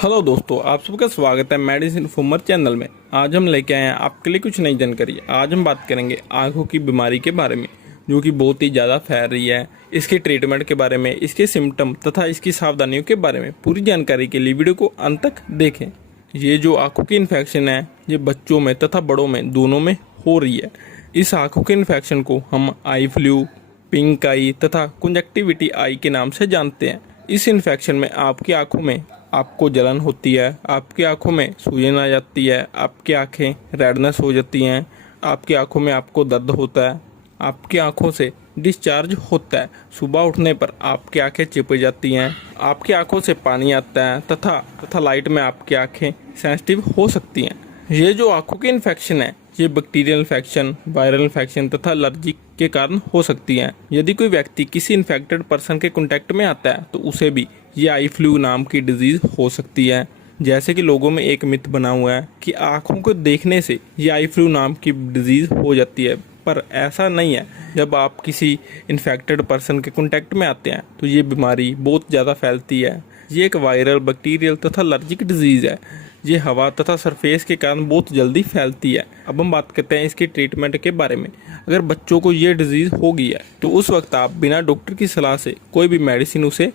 Hello दोस्तों, आप सबका स्वागत है मेडिसिन इन्फॉर्मर चैनल में। आज हम लेके आए हैं आपके लिए कुछ नई जानकारी। आज हम बात करेंगे आंखों की बीमारी के बारे में, जो कि बहुत ही ज़्यादा फैल रही है। इसके ट्रीटमेंट के बारे में, इसके सिम्टम तथा इसकी सावधानियों के बारे में पूरी जानकारी के लिए वीडियो को अंत तक देखें। ये जो आंखों की इन्फेक्शन है, ये बच्चों में तथा बड़ों में दोनों में हो रही है। इस आंखों के इन्फेक्शन को हम आई फ्लू, पिंक आई तथा कंजक्टिविटी आई के नाम से जानते हैं। इस इन्फेक्शन में आपकी आंखों में आपको जलन होती है, आपकी आंखों में सूजन आ जाती है, आपकी आंखें रेडनेस हो जाती हैं, आपकी आंखों में आपको दर्द होता है, आपकी आंखों से डिस्चार्ज होता है। सुबह उठने पर आपकी आंखें चिपक जाती हैं, आपकी आंखों से पानी आता है तथा लाइट में आपकी आंखें सेंसिटिव हो सकती हैं। ये जो आंखों की इन्फेक्शन है, ये बैक्टीरियल इन्फेक्शन, वायरल इन्फेक्शन तथा एलर्जी के कारण हो सकती है। यदि कोई व्यक्ति किसी इन्फेक्टेड पर्सन के कांटेक्ट में आता है तो उसे भी ये आई फ्लू नाम की डिजीज हो सकती है। जैसे कि लोगों में एक मिथ बना हुआ है कि आंखों को देखने से ये आई फ्लू नाम की डिजीज हो जाती है, पर ऐसा नहीं है। जब आप किसी इन्फेक्टेड पर्सन के कांटेक्ट में आते हैं तो ये बीमारी बहुत ज़्यादा फैलती है। ये एक वायरल, बैक्टीरियल तथा एलर्जिक डिजीज़ है। ये हवा तथा सरफेस के कारण बहुत जल्दी फैलती है। अब हम बात करते हैं इसके ट्रीटमेंट के बारे में। अगर बच्चों को ये डिजीज़ हो गई है तो उस वक्त आप बिना डॉक्टर की सलाह से कोई भी मेडिसिन उसे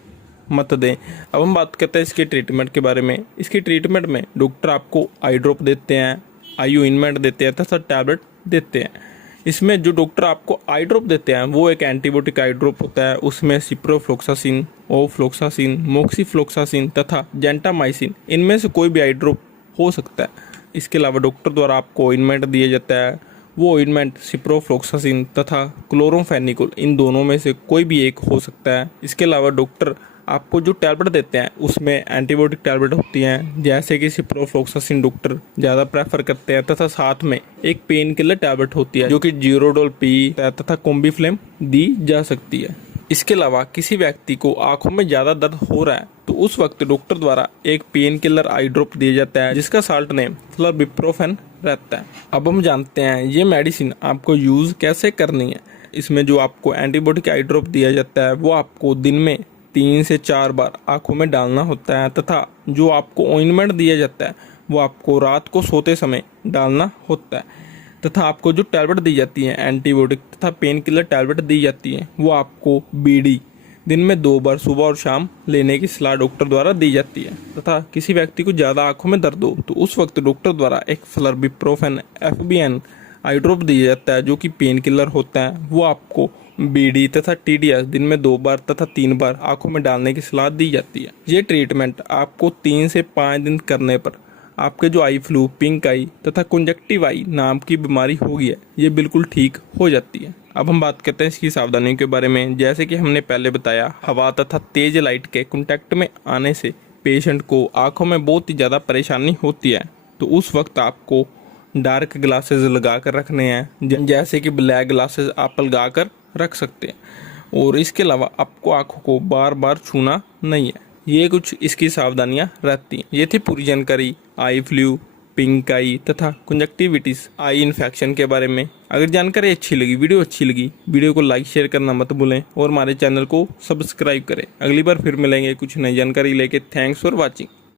मत दें। अब हम बात करते हैं इसके ट्रीटमेंट के बारे में। इसके ट्रीटमेंट में डॉक्टर आपको आई ड्रॉप देते हैं, आई ऑइंटमेंट देते हैं तथा टैबलेट देते हैं। इसमें जो डॉक्टर आपको आई ड्रॉप देते हैं वो एक एंटीबायोटिक आई ड्रॉप होता है। उसमें सिप्रोफ्लोक्सासिन, ओफ्लोक्सासिन, मोक्सीफ्लोक्सासिन तथा जेंटामाइसिन, इनमें से कोई भी आई ड्रॉप हो सकता है। इसके अलावा डॉक्टर द्वारा आपको ऑइंटमेंट दिया जाता है। वो ऑइंटमेंट सिप्रोफ्लोक्सासिन तथा क्लोरोफेनिकोल, इन दोनों में से कोई भी एक हो सकता है। इसके अलावा डॉक्टर आपको जो टैबलेट देते हैं उसमें एंटीबायोटिक टैबलेट होती हैं, जैसे कि सिप्रोफ्लोक्सासिन डॉक्टर ज़्यादा प्रेफर करते हैं, तथा साथ में एक पेन किलर टैबलेट होती है जो कि जीरोडोल पी तथा कॉम्बीफ्लेम दी जा सकती है। इसके अलावा किसी व्यक्ति को आंखों में ज़्यादा दर्द हो रहा है तो उस वक्त डॉक्टर द्वारा एक पेन किलर आई ड्रॉप दिया जाता है, जिसका साल्ट नेम फ्लरबिप्रोफेन रहता है। अब हम जानते हैं ये मेडिसिन आपको यूज़ कैसे करनी है। इसमें जो आपको एंटीबायोटिक आई ड्रॉप दिया जाता है वो आपको दिन में 3 से 4 बार आंखों में डालना होता है, तथा जो आपको ऑइंटमेंट दिया जाता है वो आपको रात को सोते समय डालना होता है। तथा आपको जो टैबलेट दी जाती है, एंटीबायोटिक तथा पेन किलर टैबलेट दी जाती है, वो आपको बीडी दिन में 2 बार सुबह और शाम लेने की सलाह डॉक्टर द्वारा दी जाती है। तथा किसी व्यक्ति को ज़्यादा आंखों में दर्द हो तो उस वक्त डॉक्टर द्वारा एक फ्लरबिप्रोफेन FBN आई ड्रॉप दिया जाता है, जो कि पेन किलर होता है। वो आपको बीडी तथा TDS दिन में 2 बार तथा 3 बार आंखों में डालने की सलाह दी जाती है। ये ट्रीटमेंट आपको 3 से 5 दिन करने पर आपके जो आई फ्लू, पिंक आई तथा कंजक्टिव आई नाम की बीमारी होगी है, ये बिल्कुल ठीक हो जाती है। अब हम बात करते हैं इसकी सावधानियों के बारे में। जैसे कि हमने पहले बताया, हवा तथा तेज लाइट के कांटेक्ट में आने से पेशेंट को आंखों में बहुत ही ज़्यादा परेशानी होती है, तो उस वक्त आपको डार्क ग्लासेस लगा कर रखने हैं, जैसे कि ब्लैक ग्लासेस आप लगा कर रख सकते हैं। और इसके अलावा आपको आंखों को बार बार छूना नहीं है। ये कुछ इसकी सावधानियां रहती हैं। ये थी पूरी जानकारी आई फ्लू, पिंक आई तथा कंजक्टिविटीज आई इन्फेक्शन के बारे में। अगर जानकारी अच्छी लगी, वीडियो अच्छी लगी, वीडियो को लाइक शेयर करना मत भूलें और हमारे चैनल को सब्सक्राइब करें। अगली बार फिर मिलेंगे कुछ नई जानकारी लेके। Thanks for watching.